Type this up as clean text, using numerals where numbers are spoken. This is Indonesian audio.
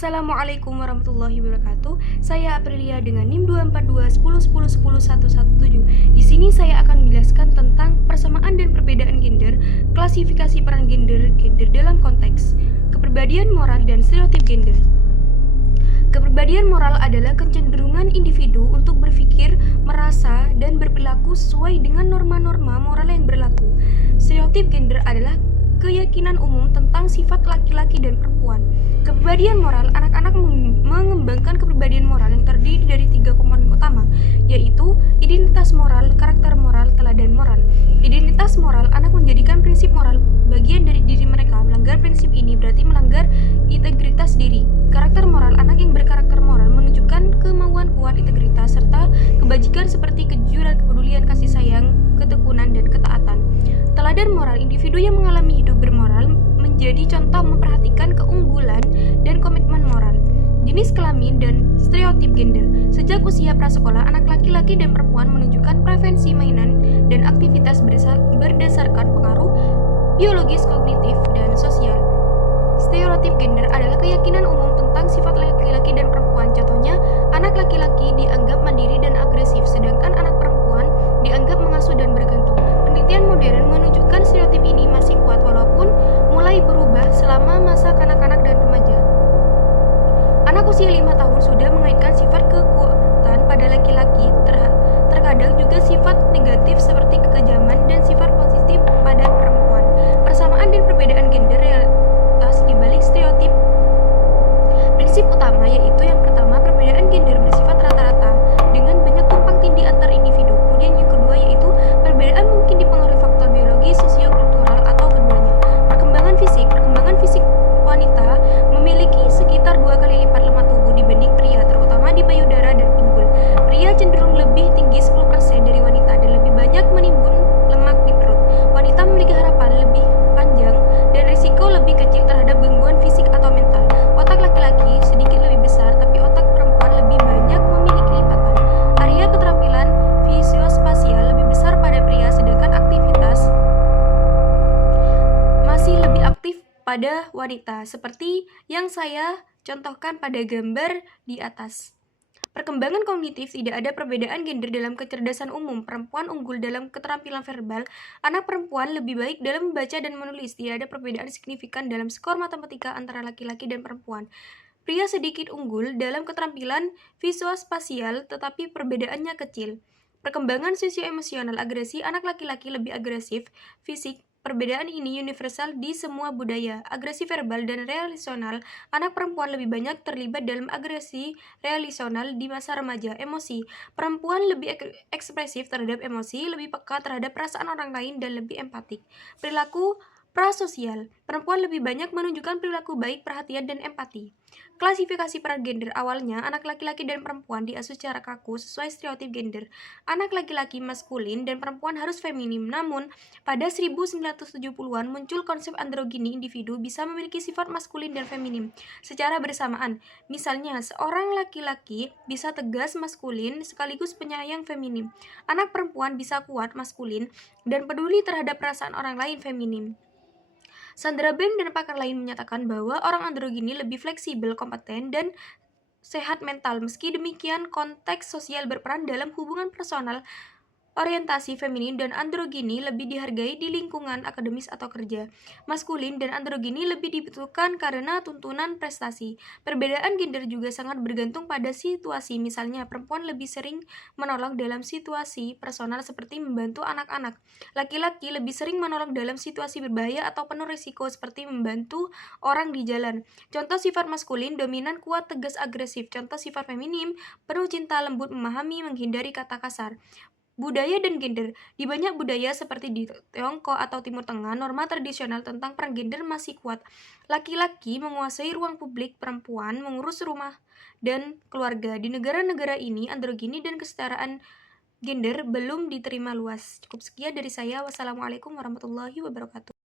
Assalamualaikum warahmatullahi wabarakatuh. Saya Aprilia dengan NIM 24210101117. Di sini saya akan menjelaskan tentang persamaan dan perbedaan gender, klasifikasi peran gender dalam konteks, kepribadian moral dan stereotip gender. Kepribadian moral adalah kecenderungan individu untuk berpikir, merasa, dan berperilaku sesuai dengan norma-norma moral yang berlaku. Stereotip gender adalah keyakinan umum tentang sifat laki-laki dan perempuan. Kepribadian moral, anak-anak mengembangkan kepribadian moral yang terdiri dari 3 komponen utama, yaitu identitas moral, karakter moral, teladan moral. Identitas moral, anak menjadikan prinsip moral bagian dari diri mereka. Melanggar prinsip ini berarti melanggar integritas diri. Karakter moral, anak yang berkarakter moral menunjukkan kemauan kuat, integritas, serta kebajikan seperti kejujuran, kepedulian, kasih sayang, ketekunan, dan ketaatan. Teladan moral, individu yang mengalami hidup bermoral menjadi contoh memperhatikan keunggulan dan komitmen moral. Jenis kelamin dan stereotip gender. Sejak usia prasekolah, anak laki-laki dan perempuan menunjukkan preferensi mainan dan aktivitas berdasarkan pengaruh biologis, kognitif, dan sosial. Stereotip gender adalah keyakinan umum tentang sifat laki-laki dan perempuan. Contohnya, anak laki-laki dianggap mandiri dan agresif, sedangkan anak perempuan dianggap mengasuh dan bergantung. Penelitian modern menunjukkan stereotip ini masih kuat walaupun mulai berubah selama masa kanak-kanak dan remaja. Anak usia 5 tahun sudah mengaitkan sifat kekuatan pada laki-laki, terkadang juga sifat negatif seperti kekejaman dan sifat positif pada perempuan. Persamaan dan perbedaan gender realitas di balik stereotip. Prinsip utama yaitu yang pertama, perbedaan gender bersifat rata-rata dengan banyak tumpang tindih antar individu. Kemudian yang kedua yaitu perbedaan mungkin dipengaruhi faktor biologi, sosiokultural, atau keduanya. Perkembangan fisik wanita memiliki sekitar 2 kali lipat lemak tubuh dibanding pria, terutama di payudara dan pinggul. Pria cenderung lebih tinggi 10% dari wanita dan lebih banyak menimbun lemak di perut. Wanita memiliki harapan lebih panjang dan risiko lebih kecil terhadap gangguan fisik atau mental. Otak laki-laki sedikit lebih besar, tapi otak perempuan lebih banyak memiliki lipatan. Area keterampilan fisiospasial lebih besar pada pria, sedangkan aktivitas masih lebih aktif pada wanita, seperti yang saya contohkan pada gambar di atas. Perkembangan kognitif, tidak ada perbedaan gender dalam kecerdasan umum. Perempuan unggul dalam keterampilan verbal, anak perempuan lebih baik dalam membaca dan menulis. Tidak ada perbedaan signifikan dalam skor matematika antara laki-laki dan perempuan. Pria sedikit unggul dalam keterampilan visuospasial, tetapi perbedaannya kecil. Perkembangan sosioemosional, agresi, anak laki-laki lebih agresif fisik. Perbedaan ini universal di semua budaya. Agresi verbal dan relasional, anak perempuan lebih banyak terlibat dalam agresi relasional di masa remaja. Emosi, perempuan lebih ekspresif terhadap emosi, lebih peka terhadap perasaan orang lain, dan lebih empatik. Perilaku prasosial, perempuan lebih banyak menunjukkan perilaku baik, perhatian, dan empati. Klasifikasi peran gender. Awalnya, anak laki-laki dan perempuan diasuh secara kaku sesuai stereotip gender. Anak laki-laki maskulin dan perempuan harus feminim. Namun, pada 1970-an muncul konsep androgini, individu bisa memiliki sifat maskulin dan feminim secara bersamaan. Misalnya, seorang laki-laki bisa tegas maskulin sekaligus penyayang feminim. Anak perempuan bisa kuat maskulin dan peduli terhadap perasaan orang lain feminim. Sandra Bem dan pakar lain menyatakan bahwa orang androgini lebih fleksibel, kompeten, dan sehat mental. Meski demikian, konteks sosial berperan dalam hubungan personal. Orientasi feminin dan androgini lebih dihargai di lingkungan akademis atau kerja. Maskulin dan androgini lebih dibutuhkan karena tuntunan prestasi. Perbedaan gender juga sangat bergantung pada situasi. Misalnya, perempuan lebih sering menolong dalam situasi personal seperti membantu anak-anak. Laki-laki lebih sering menolong dalam situasi berbahaya atau penuh risiko seperti membantu orang di jalan. Contoh sifat maskulin, dominan, kuat, tegas, agresif. Contoh sifat feminim, penuh cinta, lembut, memahami, menghindari kata kasar. Budaya dan gender. Di banyak budaya seperti di Tiongkok atau Timur Tengah, norma tradisional tentang peran gender masih kuat. Laki-laki menguasai ruang publik, perempuan mengurus rumah dan keluarga. Di negara-negara ini, androgini dan kesetaraan gender belum diterima luas. Cukup sekian dari saya. Wassalamualaikum warahmatullahi wabarakatuh.